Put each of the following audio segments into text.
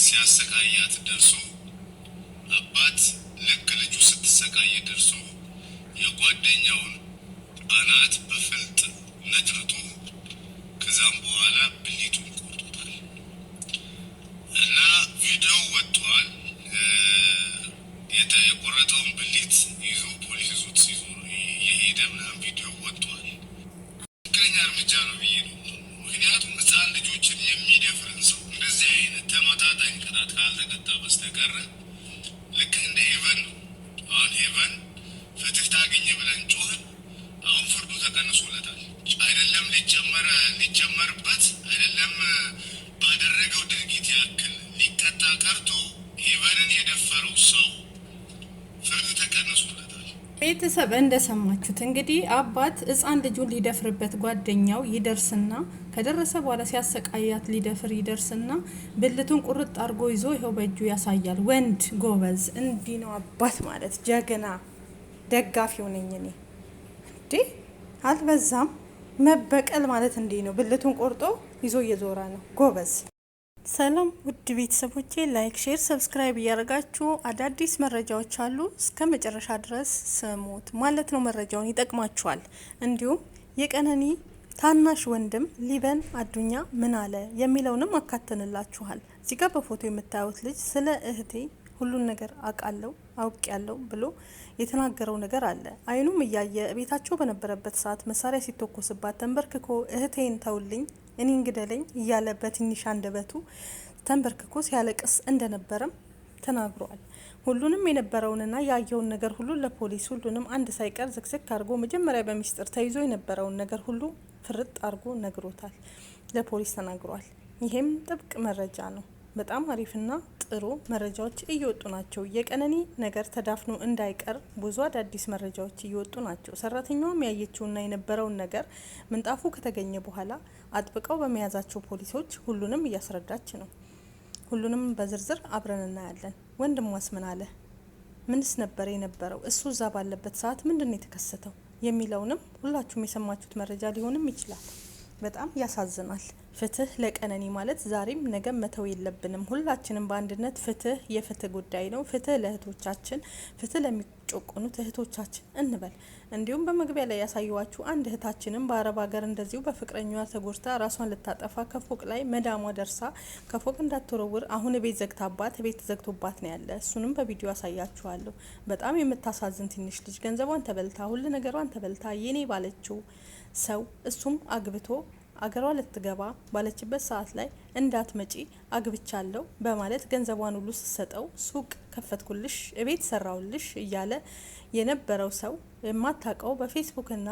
ሲያሰቃያት ደርሶ አባት ልክ ልጁ ስትሰቃይ ደርሶ የጓደኛውን አናት በፍልጥ ነጭርቶ ከዛም በኋላ ብልቱን ቆርጦታል እና ቪዲዮ ወጥቷል። የቆረጠውን ብልት ይዞ ፖሊስ ይዞት ሲዞር የሄደ ምናምን ቪዲዮ ወጥቷል። ትክክለኛ እርምጃ ነው ብዬ ነው። ምክንያቱም ህፃን ልጆችን የሚደፍርን ሰው እንደዚህ አይነት ተመጣጣኝ ቅጣት ካልተቀጣ በስተቀር ልክ እንደ ሄቨን ነው። አሁን ሄቨን ፍትህ ታገኘ ብለን ጮህን። አሁን ፍርዱ ተቀንሶለታል። አይደለም ሊጨመርበት አይደለም ባደረገው ድርጊት ያክል ሊቀጣ ቀርቶ ሄቨንን የደፈረው ሰው ፍርዱ ተቀንሶለታል። ቤተሰብ እንደሰማችሁት እንግዲህ አባት ህፃን ልጁን ሊደፍርበት ጓደኛው ይደርስና ከደረሰ በኋላ ሲያሰቃያት ሊደፍር ይደርስና ብልቱን ቁርጥ አድርጎ ይዞ ይኸው በእጁ ያሳያል። ወንድ ጎበዝ፣ እንዲህ ነው አባት ማለት። ጀግና ደጋፊው ነኝ እኔ። እንዴ አልበዛም? መበቀል ማለት እንዲህ ነው። ብልቱን ቆርጦ ይዞ እየዞረ ነው። ጎበዝ። ሰላም ውድ ቤተሰቦቼ፣ ላይክ፣ ሼር፣ ሰብስክራይብ እያደረጋችሁ አዳዲስ መረጃዎች አሉ እስከ መጨረሻ ድረስ ስሙት ማለት ነው። መረጃውን ይጠቅማችኋል። እንዲሁም የቀነኒ ታናሽ ወንድም ሊበን አዱኛ ምን አለ የሚለውንም አካተንላችኋል። እዚህ ጋር በፎቶ የምታዩት ልጅ ስለ እህቴ ሁሉን ነገር አውቄያለሁ ብሎ የተናገረው ነገር አለ። አይኑም እያየ ቤታቸው በነበረበት ሰዓት መሳሪያ ሲተኮስባት ተንበርክኮ እህቴን ተውልኝ እኔን ግደለኝ እያለ በትንሽ አንደበቱ ተንበርክኮ ሲያለቅስ እንደነበረም ተናግሯል። ሁሉንም የነበረውንና ያየውን ነገር ሁሉ ለፖሊስ ሁሉንም አንድ ሳይቀር ዝግዝግ አድርጎ መጀመሪያ በሚስጥር ተይዞ የነበረውን ነገር ሁሉ ፍርጥ አድርጎ ነግሮታል፣ ለፖሊስ ተናግሯል። ይሄም ጥብቅ መረጃ ነው። በጣም አሪፍና ጥሩ መረጃዎች እየወጡ ናቸው። የቀነኒ ነገር ተዳፍኖ እንዳይቀር ብዙ አዳዲስ መረጃዎች እየወጡ ናቸው። ሰራተኛውም ያየችውና የነበረውን ነገር ምንጣፉ ከተገኘ በኋላ አጥብቀው በመያዛቸው ፖሊሶች ሁሉንም እያስረዳች ነው። ሁሉንም በዝርዝር አብረን እናያለን። ወንድሟስ ምን አለ? ምንስ ነበር የነበረው? እሱ እዛ ባለበት ሰዓት ምንድን ነው የተከሰተው የሚለውንም ሁላችሁም የሰማችሁት መረጃ ሊሆንም ይችላል። በጣም ያሳዝናል። ፍትህ ለቀነኒ ማለት ዛሬም ነገም መተው የለብንም። ሁላችንም በአንድነት ፍትህ የፍትህ ጉዳይ ነው። ፍትህ ለእህቶቻችን፣ ፍትህ ለሚጮቁኑት እህቶቻችን እንበል። እንዲሁም በመግቢያ ላይ ያሳየዋችሁ አንድ እህታችንም በአረብ ሀገር እንደዚሁ በፍቅረኛዋ ተጎድታ ራሷን ልታጠፋ ከፎቅ ላይ መዳሟ ደርሳ ከፎቅ እንዳትወረውር አሁን ቤት ዘግቶባት ነው ያለ። እሱንም በቪዲዮ አሳያችኋለሁ። በጣም የምታሳዝን ትንሽ ልጅ ገንዘቧን ተበልታ ሁሉ ነገሯን ተበልታ የኔ ባለችው ሰው እሱም አግብቶ አገሯ ልትገባ ባለችበት ሰዓት ላይ እንዳትመጪ አግብቻለሁ በማለት ገንዘቧን ሁሉ ስትሰጠው ሱቅ ከፈትኩልሽ፣ እቤት ሰራውልሽ እያለ የነበረው ሰው የማታውቀው በፌስቡክና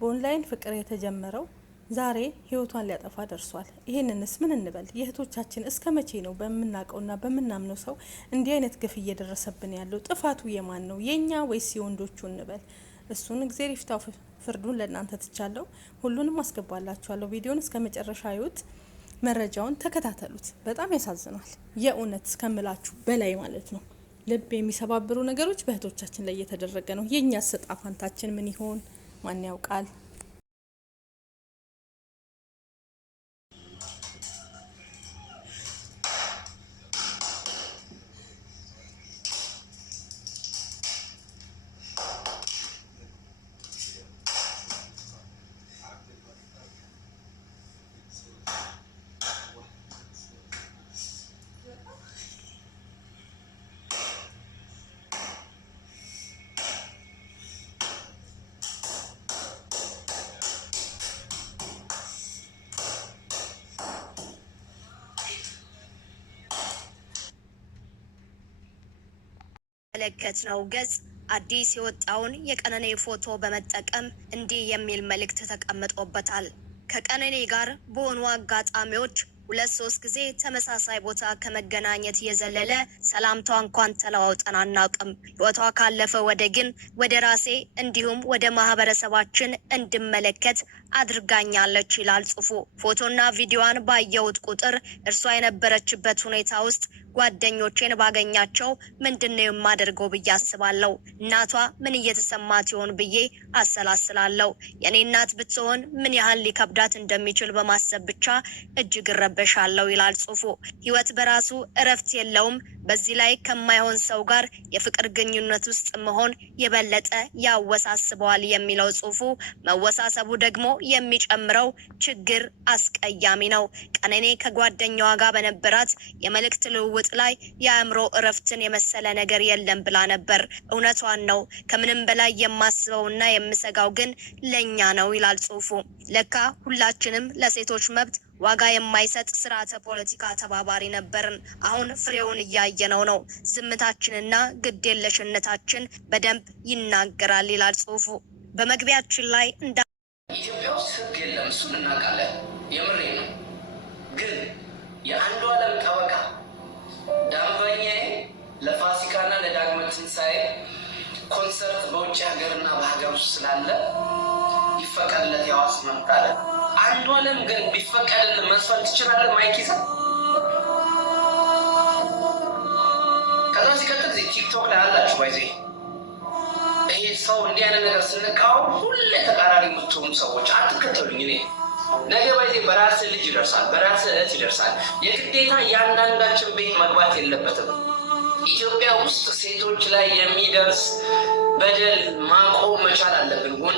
በኦንላይን ፍቅር የተጀመረው ዛሬ ህይወቷን ሊያጠፋ ደርሷል። ይሄንንስ ምን እንበል? የእህቶቻችን እስከ መቼ ነው በምናውቀውና በምናምነው ሰው እንዲህ አይነት ግፍ እየደረሰብን ያለው? ጥፋቱ የማን ነው? የኛ ወይስ የወንዶቹ እንበል? እሱን እግዚአብሔር ይፍታው። ፍርዱን ለእናንተ ትቻለሁ። ሁሉንም አስገባላችኋለሁ። ቪዲዮን እስከ መጨረሻ ይዩት፣ መረጃውን ተከታተሉት። በጣም ያሳዝናል። የእውነት እስከምላችሁ በላይ ማለት ነው። ልብ የሚሰባብሩ ነገሮች በእህቶቻችን ላይ እየተደረገ ነው። የእኛ ዕጣ ፈንታችን ምን ይሆን? ማን ያውቃል? መለከትነው ገጽ አዲስ የወጣውን የቀነኒ ፎቶ በመጠቀም እንዲህ የሚል መልእክት ተቀምጦበታል። ከቀነኒ ጋር በሆኑ አጋጣሚዎች 2-3 ጊዜ ተመሳሳይ ቦታ ከመገናኘት የዘለለ ሰላምታ እንኳን ተለዋውጠን አናውቅም። ህይወቷ ካለፈ ወደ ግን ወደ ራሴ እንዲሁም ወደ ማህበረሰባችን እንድመለከት አድርጋኛለች ይላል ጽሁፉ። ፎቶና ቪዲዮዋን ባየሁት ቁጥር እርሷ የነበረችበት ሁኔታ ውስጥ ጓደኞቼን ባገኛቸው ምንድነው የማደርገው ብዬ አስባለሁ። እናቷ ምን እየተሰማት ይሆን ብዬ አሰላስላለሁ። የኔ እናት ብትሆን ምን ያህል ሊከብዳት እንደሚችል በማሰብ ብቻ እጅግ እረበሻለሁ ይላል ጽሁፉ። ህይወት በራሱ እረፍት የለውም። በዚህ ላይ ከማይሆን ሰው ጋር የፍቅር ግንኙነት ውስጥ መሆን የበለጠ ያወሳስበዋል የሚለው ጽሁፉ፣ መወሳሰቡ ደግሞ የሚጨምረው ችግር አስቀያሚ ነው። ቀነኔ ከጓደኛዋ ጋር በነበራት የመልእክት ልውውጥ ላይ የአእምሮ እረፍትን የመሰለ ነገር የለም ብላ ነበር። እውነቷን ነው። ከምንም በላይ የማስበውና የምሰጋው ግን ለኛ ነው ይላል ጽሁፉ። ለካ ሁላችንም ለሴቶች መብት ዋጋ የማይሰጥ ስርዓተ ፖለቲካ ተባባሪ ነበርን። አሁን ፍሬውን እያየነው ነው። ዝምታችንና ግዴለሽነታችን በደንብ ይናገራል ይላል ጽሁፉ። በመግቢያችን ላይ ኢትዮጵያ ውስጥ ህግ የለም፣ እሱን እናውቃለን። የምሬ ነው። ግን የአንዷለም ጠበቃ ዳንበኛዬ ለፋሲካና ለዳግመ ትንሣኤ ኮንሰርት በውጭ ሀገርና በሀገር ውስጥ ስላለ ይፈቀድለት የዋስ መብት አለ። አንዷለም ግን ቢፈቀድልን መስፈን ትችላለህ ማይክ ይዘህ። ከዛ ሲቀጥል ቲክቶክ ላይ አላችሁ ባይዜ ይሄ ሰው እንዲህ አይነት ነገር ስንቃወም ሁሌ ተቃራኒ የምትሆኑ ሰዎች አትከተሉኝ። እኔ ነገ ባይዜ በራስህ ልጅ ይደርሳል፣ በራስህ እህት ይደርሳል። የግዴታ የአንዳንዳችን ቤት መግባት የለበትም። ኢትዮጵያ ውስጥ ሴቶች ላይ የሚደርስ በደል ማቆም መቻል አለብን።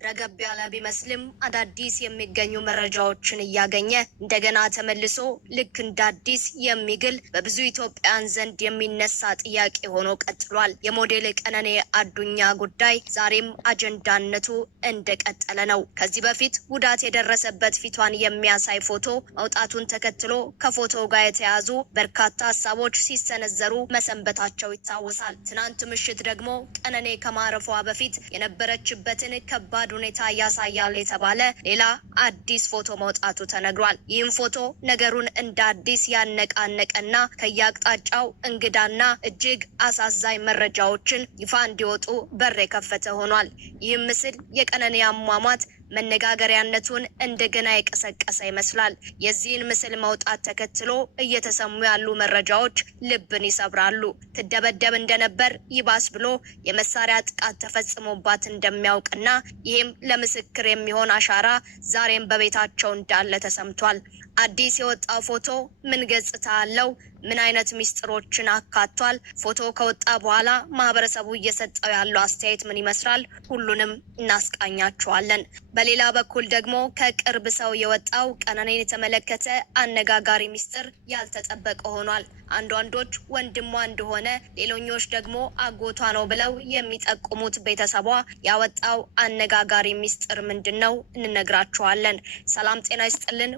ረገብ ያለ ቢመስልም አዳዲስ የሚገኙ መረጃዎችን እያገኘ እንደገና ተመልሶ ልክ እንደ አዲስ የሚግል በብዙ ኢትዮጵያውያን ዘንድ የሚነሳ ጥያቄ ሆኖ ቀጥሏል። የሞዴል ቀነኔ አዱኛ ጉዳይ ዛሬም አጀንዳነቱ እንደቀጠለ ነው። ከዚህ በፊት ጉዳት የደረሰበት ፊቷን የሚያሳይ ፎቶ መውጣቱን ተከትሎ ከፎቶው ጋር የተያዙ በርካታ ሀሳቦች ሲሰነዘሩ መሰንበታቸው ይታወሳል። ትናንት ምሽት ደግሞ ቀነኔ ከማረፏ በፊት የነበረችበትን ከባድ ሁኔታ ያሳያል የተባለ ሌላ አዲስ ፎቶ መውጣቱ ተነግሯል። ይህም ፎቶ ነገሩን እንደ አዲስ ያነቃነቀና ከያቅጣጫው እንግዳና እጅግ አሳዛኝ መረጃዎችን ይፋ እንዲወጡ በር የከፈተ ሆኗል። ይህም ምስል የቀነኔ አሟሟት መነጋገሪያነቱን እንደገና የቀሰቀሰ ይመስላል። የዚህን ምስል መውጣት ተከትሎ እየተሰሙ ያሉ መረጃዎች ልብን ይሰብራሉ። ትደበደብ እንደነበር ይባስ ብሎ የመሳሪያ ጥቃት ተፈጽሞባት እንደሚያውቅና ይህም ለምስክር የሚሆን አሻራ ዛሬም በቤታቸው እንዳለ ተሰምቷል። አዲስ የወጣው ፎቶ ምን ገጽታ አለው? ምን አይነት ሚስጥሮችን አካቷል? ፎቶ ከወጣ በኋላ ማህበረሰቡ እየሰጠው ያለው አስተያየት ምን ይመስላል? ሁሉንም እናስቃኛቸዋለን። በሌላ በኩል ደግሞ ከቅርብ ሰው የወጣው ቀነኔን የተመለከተ አነጋጋሪ ሚስጥር ያልተጠበቀ ሆኗል። አንዳንዶች ወንድሟ እንደሆነ፣ ሌሎኞች ደግሞ አጎቷ ነው ብለው የሚጠቁሙት ቤተሰቧ ያወጣው አነጋጋሪ ሚስጥር ምንድን ነው? እንነግራቸዋለን። ሰላም ጤና ይስጥልን።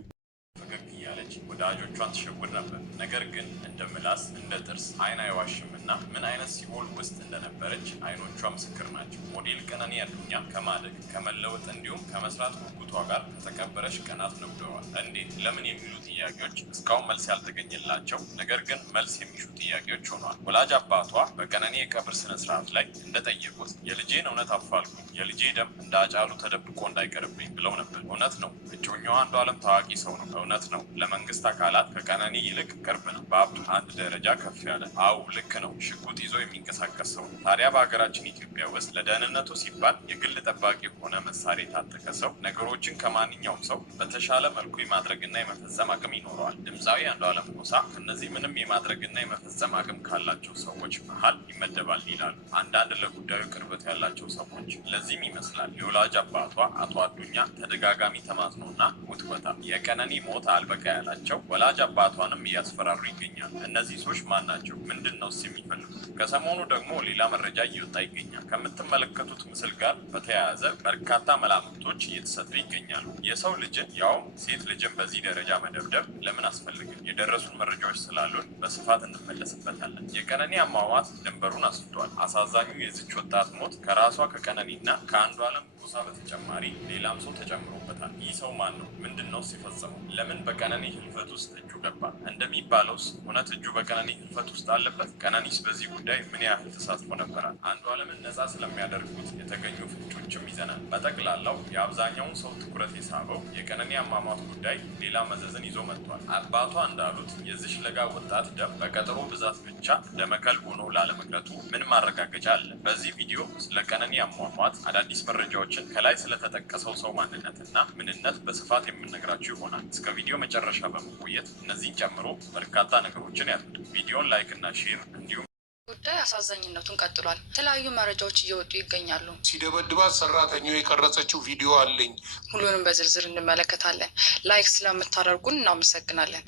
ፈገግ እያለች ወዳጆቿን ትሸውድ ነበር። ነገር ግን እንደ ምላስ እንደ ጥርስ አይን አይዋሽም እና ምን አይነት ሲኦል ውስጥ እንደነበረች አይኖቿ ምስክር ናቸው። ሞዴል ቀነኔ አዱኛ ከማደግ ከመለወጥ እንዲሁም ከመስራት ጉጉቷ ጋር ከተቀበረች ቀናት ነግደዋል። እንዴት፣ ለምን የሚሉ ጥያቄዎች እስካሁን መልስ ያልተገኘላቸው ነገር ግን መልስ የሚሹ ጥያቄዎች ሆኗል። ወላጅ አባቷ በቀነኔ የቀብር ስነስርዓት ላይ እንደጠየቁት የልጄን እውነት አፋልጉኝ፣ የልጄ ደም እንደ አጫሉ ተደብቆ እንዳይቀርብኝ ብለው ነበር። እውነት ነው። እጮኛዋ አንዷለም ታዋቂ ሰው ነው። እውነት ነው። ለመንግስት አካላት ከቀነኔ ይልቅ ቅርብ ነው። በሀብቱ አንድ ደረጃ ከፍ ያለ። አው ልክ ነው። ሽጉጥ ይዞ የሚንቀሳቀስ ሰው ነው። ታዲያ በሀገራችን ኢትዮጵያ ውስጥ ለደህንነቱ ሲባል የግል ጠባቂ የሆነ መሳሪያ የታጠቀ ሰው ነገሮችን ከማንኛውም ሰው በተሻለ መልኩ የማድረግና የመፈጸም አቅም ይኖረዋል። ድምፃዊ አንዷለም ጎሳ ከነዚህ ምንም የማድረግና የመፈጸም አቅም ካላቸው ሰዎች መሀል ይመደባል ይላሉ አንዳንድ ለጉዳዩ ቅርበት ያላቸው ሰዎች። ለዚህም ይመስላል የወላጅ አባቷ አቶ አዱኛ ተደጋጋሚ ተማጽኖና ውትወታ የቀነኒ ሞት አልበቃ ያላቸው ወላጅ አባቷንም እያስፈራሩ ይገኛል። እነዚህ ሰዎች ማን ናቸው? ምንድን ነው የሚፈልጉት? ከሰሞኑ ደግሞ ሌላ መረጃ እየወጣ ይገኛል። ከምትመለከቱት ምስል ጋር በተያያዘ በርካታ መላምቶች እየተሰጡ ይገኛሉ። የሰው ልጅን ያውም ሴት ልጅን በዚህ ደረጃ መደብደብ ለምን አስፈልግም? የደረሱን መረጃዎች ስላሉን በስፋት እንመለስበታለን። የቀነኒ አሟሟት ድንበሩን አስፍቷል። አሳዛኙ የዚች ወጣት ሞት ከራሷ ከቀነኒና ከአንዷለም ጎሳ በተጨማሪ ሌላም ሰው ተጨምሮበታል። ይህ ሰው ማን ነው? ምንድን ነው ሲፈጸመው? ለምን በቀነኒ ህልፈት ውስጥ እጁ ገባ? እንደሚባለውስ እውነት እጁ በቀነኒ ህልፈት ውስጥ አለበት? ቀነኒስ በዚህ ጉዳይ ምን ያህል ተሳትፎ ነበራል? አንዷለምን ነጻ ስለሚያደርጉት የተገኙ ፍንጮችም ይዘናል። በጠቅላላው የአብዛኛውን ሰው ትኩረት የሳበው የቀነኒ አሟሟት ጉዳይ ሌላ መዘዝን ይዞ መጥቷል። አባቷ እንዳሉት የዚች ለጋ ወጣት ደም በቀጠሮ ብዛት ብቻ ደመከልብ ሆኖ ላለመቅረቱ ምን ማረጋገጫ አለ? በዚህ ቪዲዮ ስለ ቀነኒ አሟሟት አዳዲስ መረጃዎች መረጃዎችን ከላይ ስለተጠቀሰው ሰው ማንነትና ምንነት በስፋት የምንነግራችሁ ይሆናል። እስከ ቪዲዮ መጨረሻ በመቆየት እነዚህን ጨምሮ በርካታ ነገሮችን ያሉት ቪዲዮን ላይክ እና ሼር እንዲሁም ጉዳይ አሳዛኝነቱን ቀጥሏል። የተለያዩ መረጃዎች እየወጡ ይገኛሉ። ሲደበድባት ሰራተኛው የቀረጸችው ቪዲዮ አለኝ። ሁሉንም በዝርዝር እንመለከታለን። ላይክ ስለምታደርጉን እናመሰግናለን።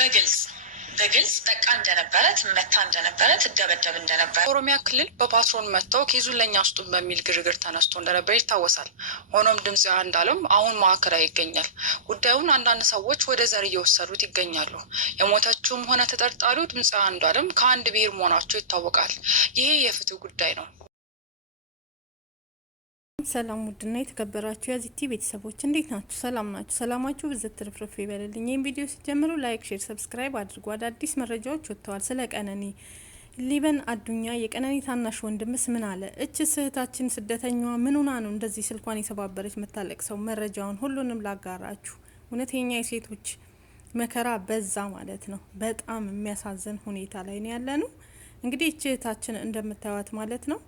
በግልጽ ጠቃ እንደነበረ ትመታ እንደነበረ ትደበደብ እንደነበረ ኦሮሚያ ክልል በፓትሮን መጥተው ኬዙን ለኛ ስጡን በሚል ግርግር ተነስቶ እንደነበር ይታወሳል። ሆኖም ድምፃዊ አንዱዓለም አሁን ማዕከላዊ ይገኛል። ጉዳዩን አንዳንድ ሰዎች ወደ ዘር እየወሰዱት ይገኛሉ። የሞተችውም ሆነ ተጠርጣሪው ድምፃዊ አንዱዓለም ከአንድ ብሔር መሆናቸው ይታወቃል። ይሄ የፍትህ ጉዳይ ነው። ሰላም ውድና የተከበራችሁ የዚቲ ቤተሰቦች እንዴት ናችሁ? ሰላም ናችሁ? ሰላማችሁ ብዝት ትርፍርፍ ይበልልኝ። ይህን ቪዲዮ ሲጀምሩ ላይክ፣ ሼር፣ ሰብስክራይብ አድርጉ። አዳዲስ መረጃዎች ወጥተዋል። ስለ ቀነኒ ሊበን አዱኛ የቀነኒ ታናሽ ወንድምስ ምን አለ? እች እህታችን ስደተኛዋ ምን ሆና ነው እንደዚህ ስልኳን የሰባበረች መታለቅሰው? መረጃውን ሁሉንም ላጋራችሁ። እውነተኛ የሴቶች መከራ በዛ ማለት ነው። በጣም የሚያሳዝን ሁኔታ ላይ ነው ያለ ነው። እንግዲህ እች እህታችን እንደምታዩት ማለት ነው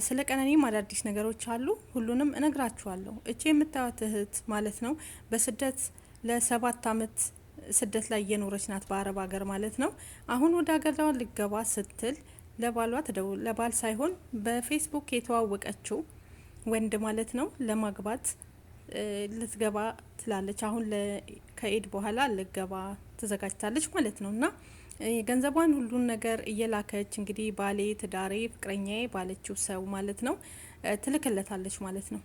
ስለ ቀነኒም አዳዲስ ነገሮች አሉ። ሁሉንም እነግራችኋለሁ። እቺ የምታዩት እህት ማለት ነው በስደት ለ7 አመት ስደት ላይ እየኖረች ናት፣ በአረብ ሀገር ማለት ነው። አሁን ወደ ሀገሯ ልገባ ስትል ለባሏ ተደውል፣ ለባል ሳይሆን በፌስቡክ የተዋወቀችው ወንድ ማለት ነው ለማግባት ልትገባ ትላለች። አሁን ከኢድ በኋላ ልገባ ተዘጋጅታለች ማለት ነው። እና ገንዘቧን ሁሉን ነገር እየላከች እንግዲህ ባሌ፣ ትዳሬ፣ ፍቅረኛዬ ባለችው ሰው ማለት ነው ትልክለታለች ማለት ነው።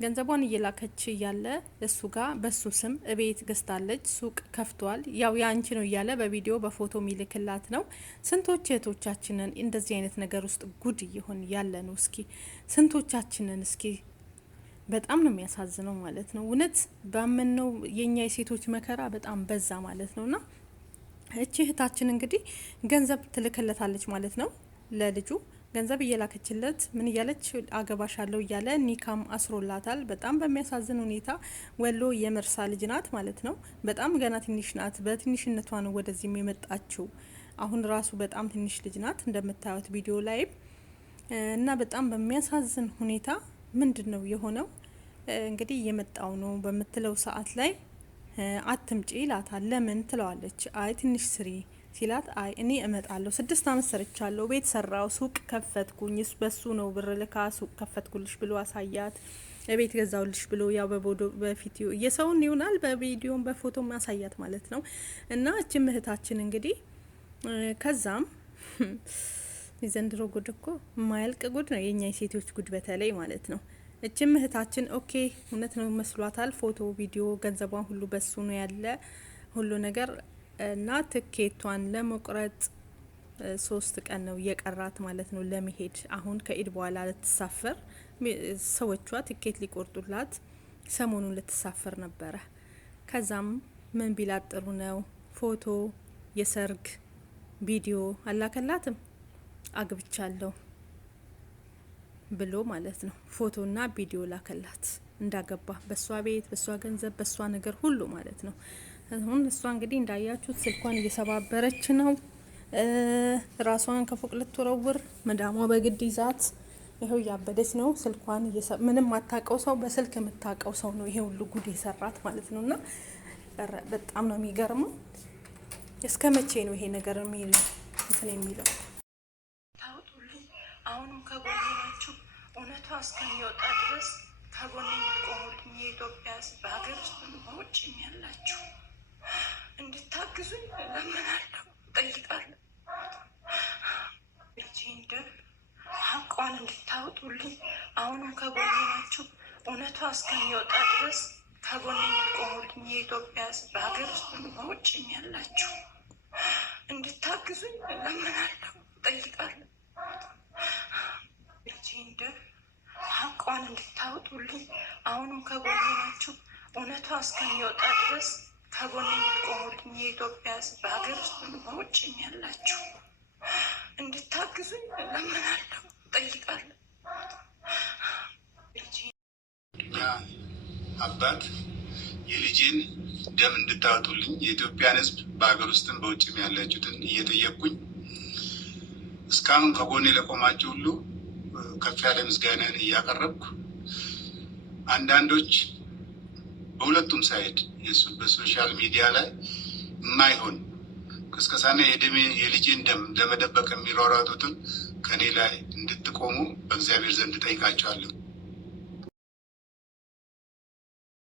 ገንዘቧን እየላከች እያለ እሱ ጋር በሱ ስም እቤት ገዝታለች፣ ሱቅ ከፍቷል። ያው ያንቺ ነው እያለ በቪዲዮ በፎቶ ሚልክላት ነው። ስንቶች እህቶቻችንን እንደዚህ አይነት ነገር ውስጥ ጉድ እየሆን ያለ ነው። እስኪ ስንቶቻችንን እስኪ በጣም ነው የሚያሳዝነው ማለት ነው። እውነት ባመነው የኛ የሴቶች መከራ በጣም በዛ ማለት ነውና እቺ እህታችን እንግዲህ ገንዘብ ትልክለታለች ማለት ነው። ለልጁ ገንዘብ እየላከችለት ምን እያለች አገባሻለሁ እያለ ኒካም አስሮላታል። በጣም በሚያሳዝን ሁኔታ ወሎ የመርሳ ልጅ ናት ማለት ነው። በጣም ገና ትንሽ ናት። በትንሽነቷ ነው ወደዚህም የመጣችው። አሁን ራሱ በጣም ትንሽ ልጅ ናት እንደምታዩት ቪዲዮ ላይ እና በጣም በሚያሳዝን ሁኔታ ምንድን ነው የሆነው እንግዲህ እየመጣው ነው በምትለው ሰዓት ላይ አትምጪ ይላታል። ለምን ትለዋለች። አይ ትንሽ ስሪ ሲላት አይ እኔ እመጣለሁ 6 አመት ሰርቻለሁ፣ ቤት ሰራው፣ ሱቅ ከፈትኩኝ፣ በሱ ነው ብር ልካ ሱቅ ከፈትኩልሽ ብሎ አሳያት። ቤት ገዛውልሽ ብሎ ያው በፊዲዮ የሰውን ይሆናል በቪዲዮም በፎቶም ማሳያት ማለት ነው። እና እቺ እህታችን እንግዲህ ከዛም የዘንድሮ ጉድ እኮ የማያልቅ ጉድ ነው የኛ የሴቶች ጉድ በተለይ ማለት ነው። እችም እህታችን ኦኬ እውነት ነው መስሏታል። ፎቶ፣ ቪዲዮ፣ ገንዘቧን ሁሉ በሱ ነው ያለ ሁሉ ነገር እና ትኬቷን ለመቁረጥ 3 ቀን ነው የቀራት ማለት ነው ለመሄድ። አሁን ከኢድ በኋላ ልትሳፈር ሰዎቿ ትኬት ሊቆርጡላት ሰሞኑን ልትሳፈር ነበረ። ከዛም ምን ቢላት ጥሩ ነው ፎቶ፣ የሰርግ ቪዲዮ አላከላትም። አግብቻለሁ ብሎ ማለት ነው ፎቶና ቪዲዮ ላከላት እንዳገባ በሷ ቤት፣ በሷ ገንዘብ፣ በሷ ነገር ሁሉ ማለት ነው። አሁን እሷ እንግዲህ እንዳያችሁት ስልኳን እየሰባበረች ነው። ራሷን ከፎቅ ልትወረውር መዳሟ በግድ ይዛት ይሄው ያበደች ነው። ስልኳን ምንም አታውቀው ሰው በስልክ የምታውቀው ሰው ነው ይሄ ሁሉ ጉድ የሰራት ማለት ነውና በጣም ነው የሚገርመው። እስከ መቼ ነው ይሄ ነገር የሚለው? አሁንም ከጎኔ ናችሁ። እውነቷ እስከሚወጣ ድረስ ከጎኔ የሚቆሙልኝ የኢትዮጵያ ሕዝብ በሀገር ውስጥ በውጭም ያላችሁ እንድታግዙኝ እለምናለሁ፣ እጠይቃለሁ። ልጄን ደም ሀቋን እንድታወጡልኝ አሁንም ከጎኔ ናችሁ። እውነቷ እስከሚወጣ ድረስ ከጎኔ የሚቆሙልኝ የኢትዮጵያ ሕዝብ በሀገር ውስጥ በውጭም ያላችሁ እንድታግዙኝ እለምናለሁ፣ እጠይቃለሁ። ልጄን ደም ሀቋን እንድታወጡልኝ አሁንም ከጎኔ ናችሁ። እውነቷ እስከሚወጣ ድረስ ከጎኔ የሚቆሙልኝ የኢትዮጵያ ሕዝብ በሀገር ውስጥ በውጭም ያላችሁ እንድታግዙኝ እለምናለሁ፣ እጠይቃለሁ። አባት የልጄን ደም እንድታወጡልኝ የኢትዮጵያን ሕዝብ በሀገር ውስጥም በውጭም ያላችሁትን እየጠየቅኩኝ እስካሁን ከጎኔ ለቆማችሁ ሁሉ ከፍ ያለ ምስጋናን እያቀረብኩ አንዳንዶች በሁለቱም ሳይድ በሶሻል ሚዲያ ላይ የማይሆን ቅስቀሳና የልጄን ደም ለመደበቅ የሚሯሯጡትን ከኔ ላይ እንድትቆሙ በእግዚአብሔር ዘንድ ጠይቃቸዋለሁ።